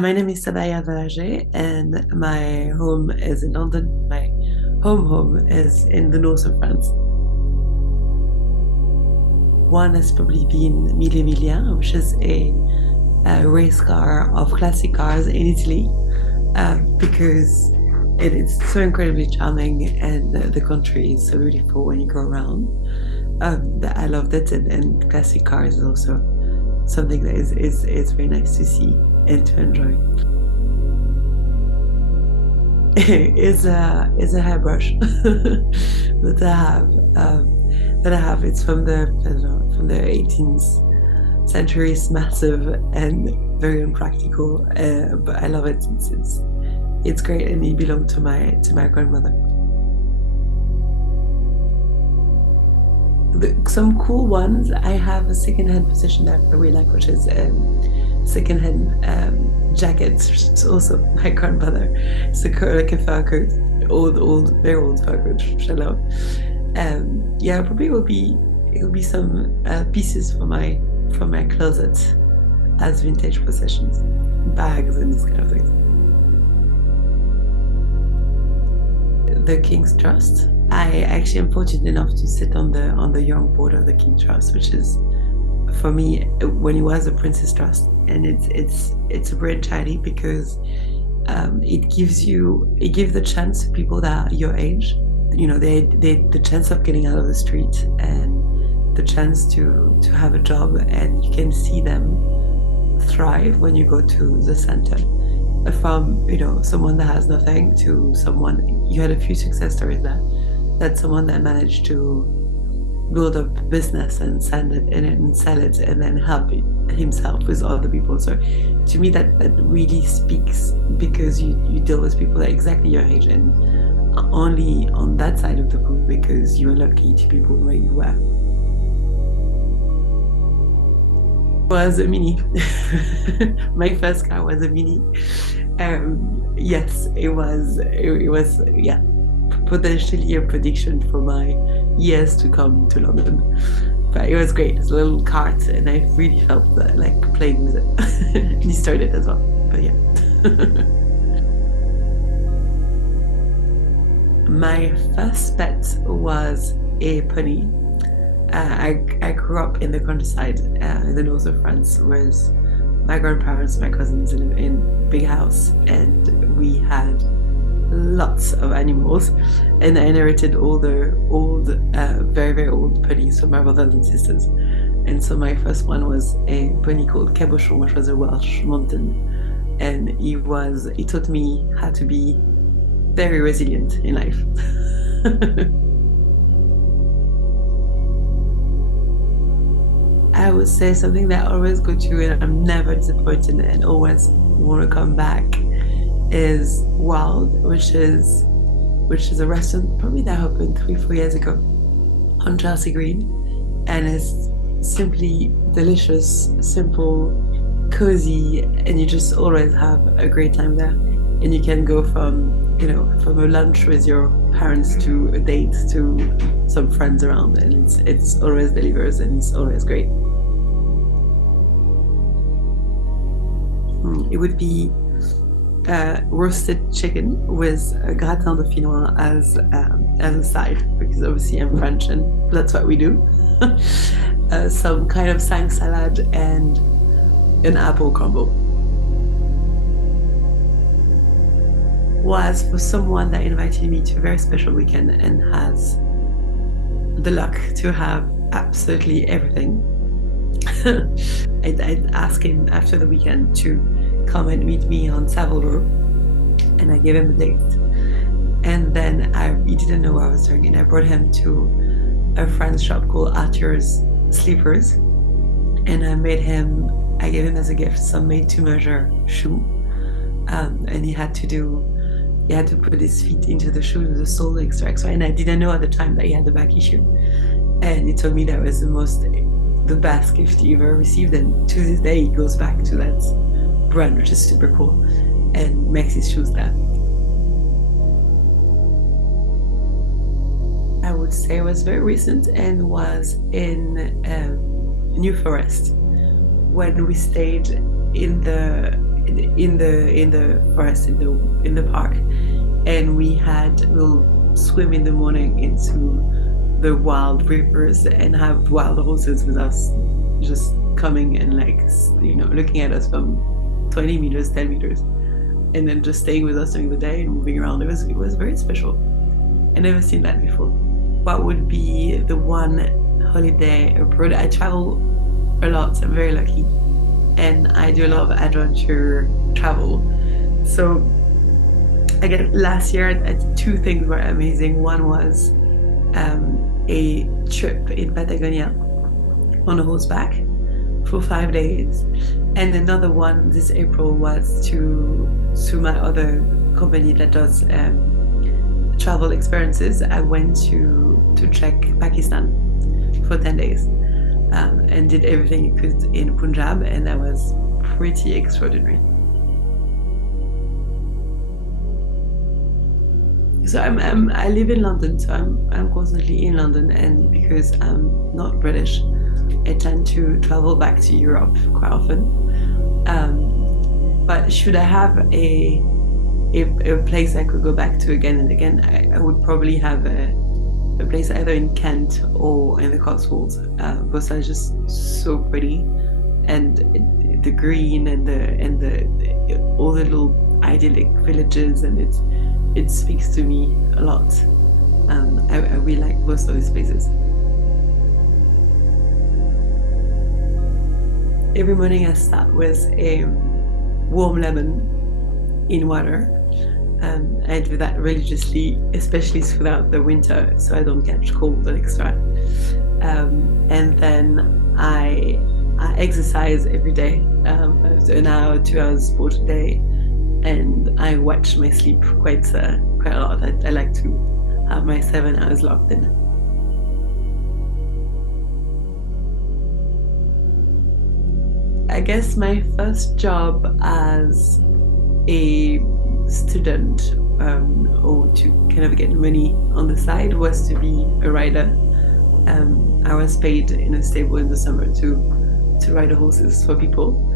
My name is Sabaya Verger, and my home is in London. My home is in the north of France. One has probably been Mille Miglia, which is a race car of classic cars in Italy, because it is so incredibly charming and the country is so beautiful when you go around. I loved it, and classic cars is also something that is very nice to see and to enjoy. Is a hairbrush that I have. It's from the I don't know, from the 18th century. It's massive and very impractical, but I love it. It's great, and it belonged to my grandmother. Some cool ones. I have a secondhand position that I really like, which is secondhand jackets. It's also my grandmother. It's like a fur coat, very old fur coat, which I love. Yeah, probably it will be some pieces from my closet as vintage possessions, bags and this kind of things. The King's Trust. I actually am fortunate enough to sit on the young board of the King Trust, which is for me when it was a Princess Trust, and it's a brilliant charity because it gives the chance to people that are your age, the chance of getting out of the street and the chance to have a job, and you can see them thrive when you go to the center. From someone that has nothing to someone, you had a few success stories there. That's someone that managed to build up a business and send it in and sell it and then help himself with other people. So to me that really speaks, because you deal with people that are exactly your age and only on that side of the pool because you are lucky to be born where you were. Was a Mini. My first car was a Mini. Yes, it was. It was, yeah, potentially a prediction for my years to come to London. But it was great. It's a little cart, and I really felt that, like playing with it. He started as well. But yeah. My first pet was a pony. I grew up in the countryside in the north of France with my grandparents, my cousins in a big house, and we had lots of animals, and I inherited all the old, very, very old ponies from my brothers and sisters. And so my first one was a pony called Cabochon, which was a Welsh mountain, and he taught me how to be very resilient in life. I would say something that I always go to and I'm never disappointed and always want to come back is Wild, which is a restaurant probably that opened 3-4 years ago on Chelsea Green, and it's simply delicious, simple, cozy, and you just always have a great time there. And you can go from a lunch with your parents to a date to some friends around, and it's always delivers and it's always great. It would be roasted chicken with a gratin dauphinois as a side, because obviously I'm French and that's what we do. Some kind of sang salad and an apple crumble. Was for someone that invited me to a very special weekend and has the luck to have absolutely everything. I'd ask him after the weekend to come and meet me on Savile Row, and I gave him a date. And then he didn't know what I was doing, and I brought him to a friend's shop called Arthur's Sleepers, and I gave him as a gift some made-to-measure shoe, and he had to put his feet into the shoe with the sole extract. And I didn't know at the time that he had the back issue, and he told me that was the best gift he ever received, and to this day he goes back to that brand, which is super cool, and makes his shoes there. I would say it was very recent and was in New Forest when we stayed in the in the forest, in the park, and we'll swim in the morning into the wild rivers and have wild horses with us, just coming and like, you know, looking at us from 20 meters, 10 meters, and then just staying with us during the day and moving around. It was very special. I never seen that before. What would be the one holiday abroad? I travel a lot. I'm very lucky, and I do a lot of adventure travel. So I guess last year two things were amazing. One was a trip in Patagonia on a horseback for 5 days, and another one this April was to my other company that does travel experiences. I went to check Pakistan for 10 days and did everything you could in Punjab, and that was pretty extraordinary. So I live in London, so I'm constantly in London, and because I'm not British, I tend to travel back to Europe quite often. But should I have a place I could go back to again and again, I would probably have a place either in Kent or in the Cotswolds. Both are just so pretty, and the green and the all the little idyllic villages, and it speaks to me a lot. I really like both of these places. Every morning I start with a warm lemon in water. I do that religiously, especially throughout the winter, so I don't catch cold extra. And then I exercise every day, an hour, 2 hours sport a day, and I watch my sleep quite a lot. I like to have my 7 hours locked in. I guess my first job as a student, or to kind of get money on the side, was to be a rider. I was paid in a stable in the summer to ride the horses for people.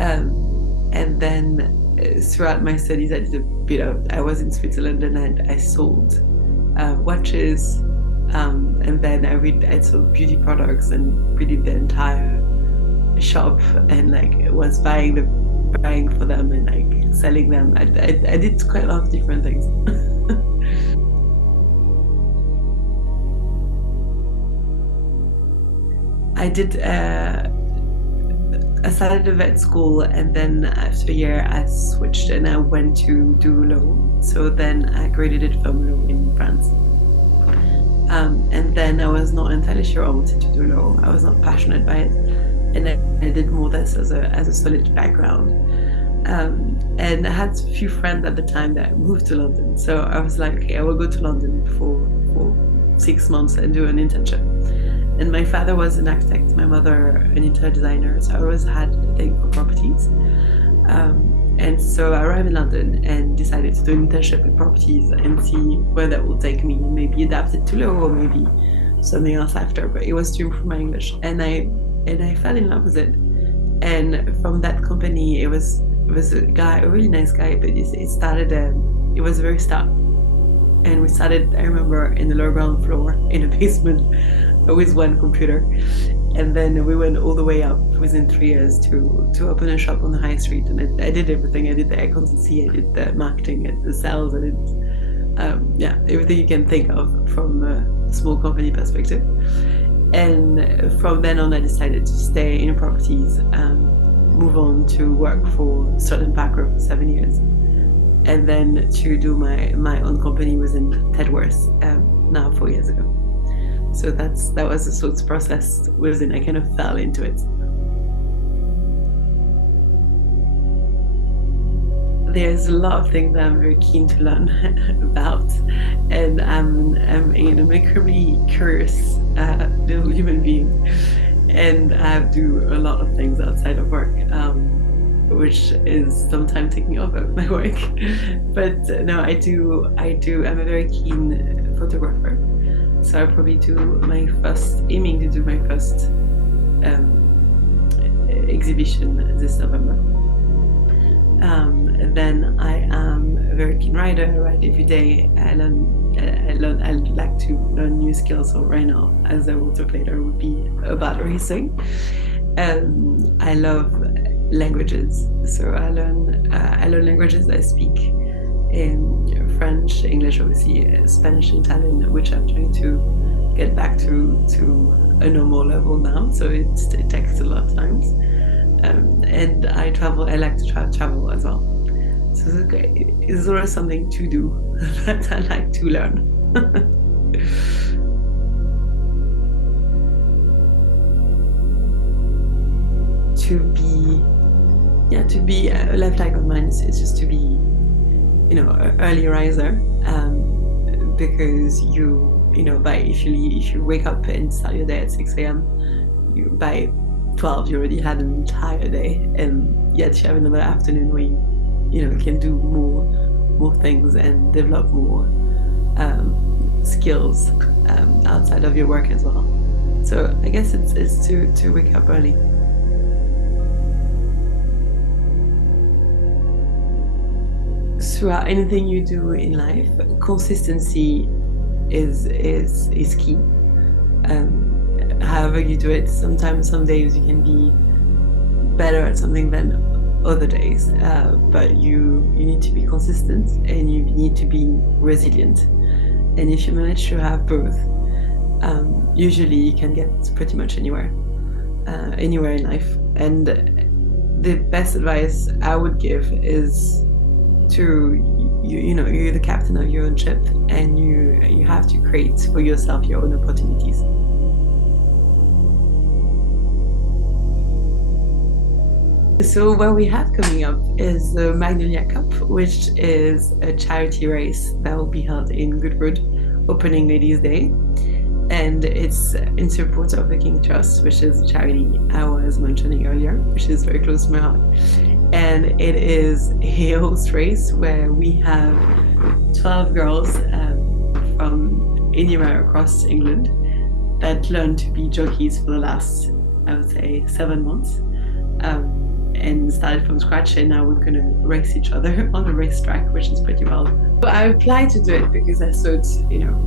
And then throughout my studies, I was in Switzerland, and I sold watches, and then I sold beauty products and really the entire shop, and like was buying for them and like selling them. I did quite a lot of different things. I started a vet school, and then after a year I switched and I went to do law. So then I graduated from law in France. And then I was not entirely sure I wanted to do law. I was not passionate by it. And I did more this as a solid background. And I had a few friends at the time that moved to London. So I was like, okay, I will go to London for 6 months and do an internship. And my father was an architect, my mother an interior designer. So I always had a thing for properties. And so I arrived in London and decided to do an internship in properties and see where that will take me. Maybe adapt it to law, or maybe something else after. But it was to improve my English. And I fell in love with it. And from that company, it was a guy, a really nice guy, but it was a very start. And we started, I remember, in the lower ground floor in a basement with one computer. And then we went all the way up within 3 years to open a shop on the high street. And I did everything. I did the accountancy, I did the marketing, I did the sales, I did everything you can think of from a small company perspective. And from then on, I decided to stay in properties, move on to work for Stratton Parker for 7 years, and then to do my own company within Tedworth now 4 years ago. So that was the sort of process within. I kind of fell into it. There's a lot of things that I'm very keen to learn about, and I'm an incredibly curious little human being, and I do a lot of things outside of work, which is sometimes taking over my work. But no, I do. I'm a very keen photographer, so I'll probably aiming to do my first exhibition this November. And then I am a very keen rider. I ride every day. I like to learn new skills. So right now, as I will talk later, would be about racing. I love languages. So I learn languages. I speak in French, English, obviously, Spanish, and Italian, which I'm trying to get back to a normal level now. So it takes a lot of times. And I travel. I like to travel as well. So it's always something to do that I like to learn. To be a lifetime of mine is just to be, an early riser, because if you wake up and start your day at 6 a.m., by 12 you already had an entire day, and yet you have another afternoon where you can do more things and develop more skills outside of your work as well. So I guess it's to wake up early. Throughout anything you do in life, consistency is key. However you do it, sometimes some days you can be better at something than other days, but you need to be consistent and you need to be resilient. And if you manage to have both, usually you can get pretty much anywhere in life. And the best advice I would give is you're the captain of your own ship, and you have to create for yourself your own opportunities. So what we have coming up is the Magnolia Cup, which is a charity race that will be held in Goodwood, opening Ladies' Day. And it's in support of the King Trust, which is a charity I was mentioning earlier, which is very close to my heart. And it is a horse race where we have 12 girls from anywhere across England that learn to be jockeys for the last, I would say, 7 months. And started from scratch, and now we're going to race each other on the racetrack, which is pretty well. But I applied to do it because I thought,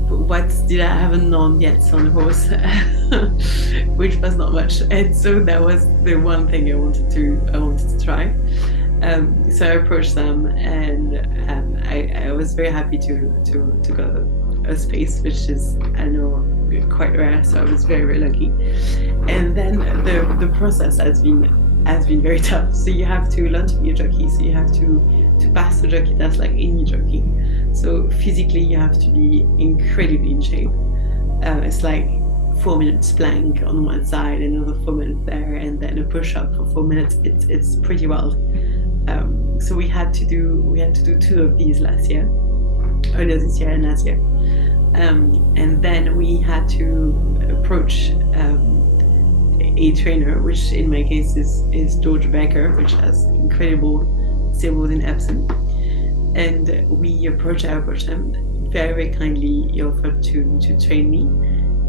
what did I haven't known yet on the horse, which was not much, and so that was the one thing I wanted to try. So I approached them, and I was very happy to get a space, which is, I know, quite rare. So I was very, very lucky. And then the process has been very tough. So you have to learn to be a jockey. So you have to pass the jockey test like any jockey. So physically you have to be incredibly in shape. It's like 4 minutes plank on one side, another 4 minutes there, and then a push-up for 4 minutes. It's pretty wild. So we had to do 2 of these earlier this year and last year. And then we had to approach a trainer, which in my case is George Becker, which has incredible stables in Epsom. And we approached him very, very kindly. He offered to train me,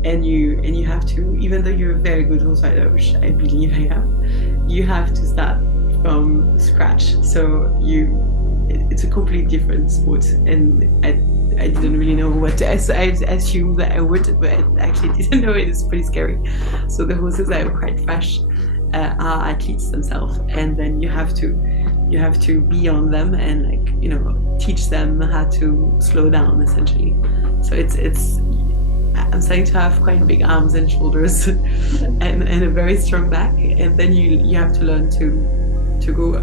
and you have to, even though you're a very good horse rider, which I believe I am, you have to start from scratch. So it's a completely different sport, and I didn't really know what to. I assumed that I would, but I actually didn't know. It is pretty scary. So the horses that are quite fresh are athletes themselves, and then you have to be on them and teach them how to slow down, essentially. So I'm starting to have quite big arms and shoulders and a very strong back, and then you have to learn to go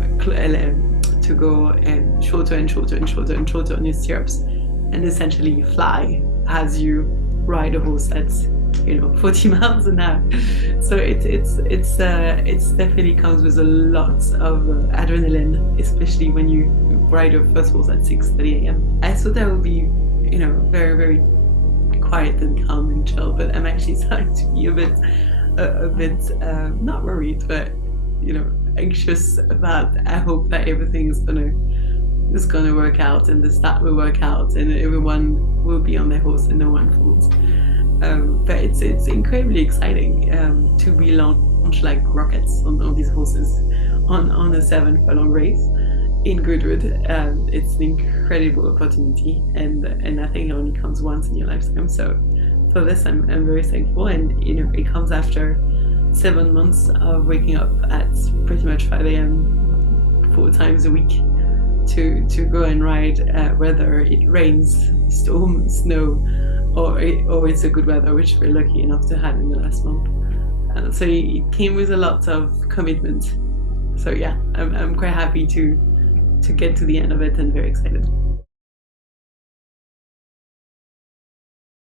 shorter and shorter and shorter and shorter on your stirrups, and essentially fly as you ride a horse that's 40 miles an hour. So it's definitely comes with a lot of adrenaline, especially when you ride your first horse at 6:30 a.m. I thought that would be very, very quiet and calm and chill, but I'm actually starting to be a bit not worried, but anxious about. I hope that everything is gonna work out, and the start will work out, and everyone will be on their horse and no one falls. But it's incredibly exciting to be launched like rockets on these horses on a 7 furlong race. in Goodwood. It's an incredible opportunity, and I think it only comes once in your lifetime. So for this, I'm very thankful, and it comes after 7 months of waking up at pretty much 5 a.m. 4 times a week to go and ride, whether it rains, storm, snow, or it's a good weather, which we're lucky enough to have in the last month. So it came with a lot of commitment. So yeah, I'm quite happy to get to the end of it and very excited.